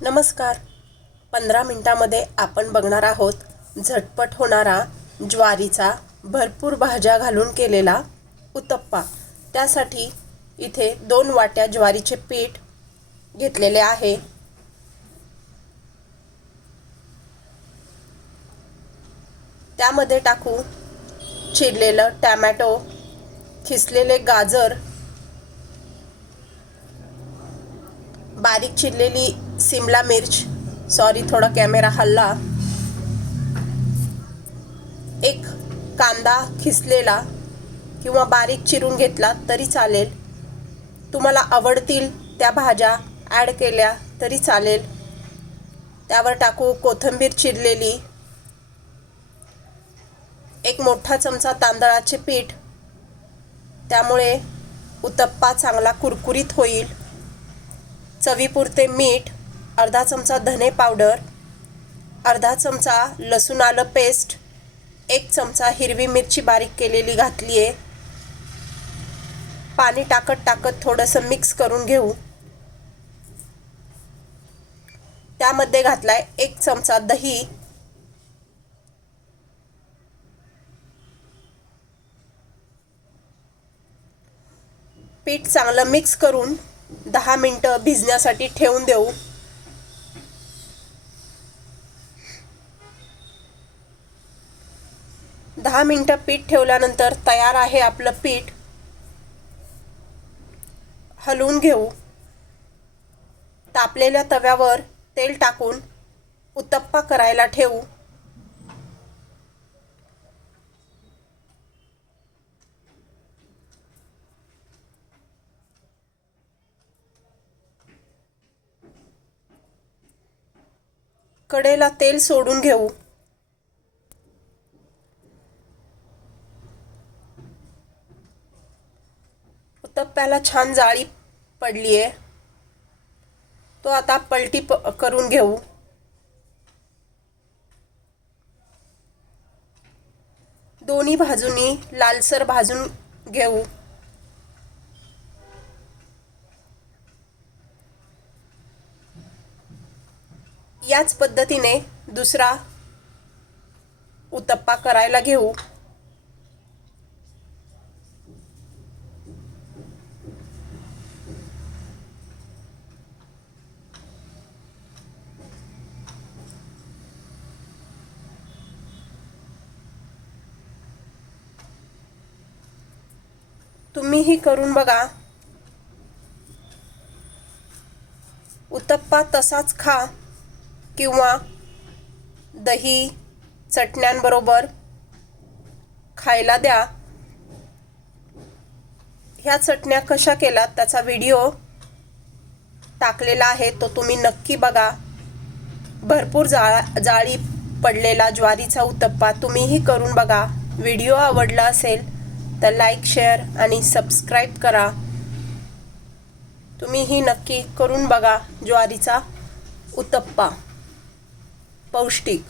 नमस्कार. 15 मिनिटांमध्ये आपण बघणार आहोत झटपट होणारा ज्वारीचा भरपूर भाज्या घालून केलेला उत्तप्पा. त्यासाठी इथे 2 वाट्या ज्वारीचे पीठ घेतलेले आहे. त्यामध्ये टाकू चिरलेलं टोमॅटो, खिसलेले गाजर, बारीक चिरलेली शिमला मिर्च, सॉरी थोडा कॅमेरा हल्ला, एक कांदा खिसलेला किंवा बारीक चिरून घेतला तरी चालेल. तुम्हाला आवडतील त्या भाज्या ॲड केल्या तरी चालेल. त्यावर टाकू कोथिंबीर चिरलेली, एक मोठा चमचा तांदळाचे पीठ, त्यामुळे उत्तप्पा चांगला कुरकुरीत होईल. चवीपुरते मीठ, अर्धा चमचा धने पावडर, अर्धा चमचा लसूण आलं पेस्ट, 1 चमचा हिरवी मिरची बारीक केलेली घातली आहे. पाणी टाकत थोडंसं मिक्स करून घेऊ. त्यामध्ये घातलाय 1 चमचा दही, पीठ चांगलं मिक्स करून 10 मिनिटं भिजण्यासाठी ठेवून देऊ. दहा मिनिटं पीठ ठेवल्यानंतर तयार आहे आपलं पीठ. हलवून घेऊ. तापलेल्या तव्यावर तेल टाकून उत्तप्पा करायला ठेवू. कढईला तेल सोडून घेऊ. उत्तप्प्याला छान जाळी पडली आहे. तो आता पलटी करून घेऊ. दोन्ही बाजूनी लालसर भाजून घेऊ. याच पद्धतीने दुसरा उत्तप्पा करायला घेऊ. तुम्हीही करून बघा. उत्तप्पा तसाच खा किंवा दही चटण्यांबरोबर खायला द्या. ह्या चटण्या कशा केलात त्याचा व्हिडिओ टाकलेला आहे, तो तुम्ही नक्की बघा. भरपूर जाळी पडलेला ज्वारीचा उत्तप्पा तुम्हीही करून बघा. व्हिडिओ आवडला असेल तर लाईक, शेअर आणि सबस्क्राईब करा. तुम्हीही नक्की करून बघा ज्वारीचा उत्तप्पा. पौष्टिक.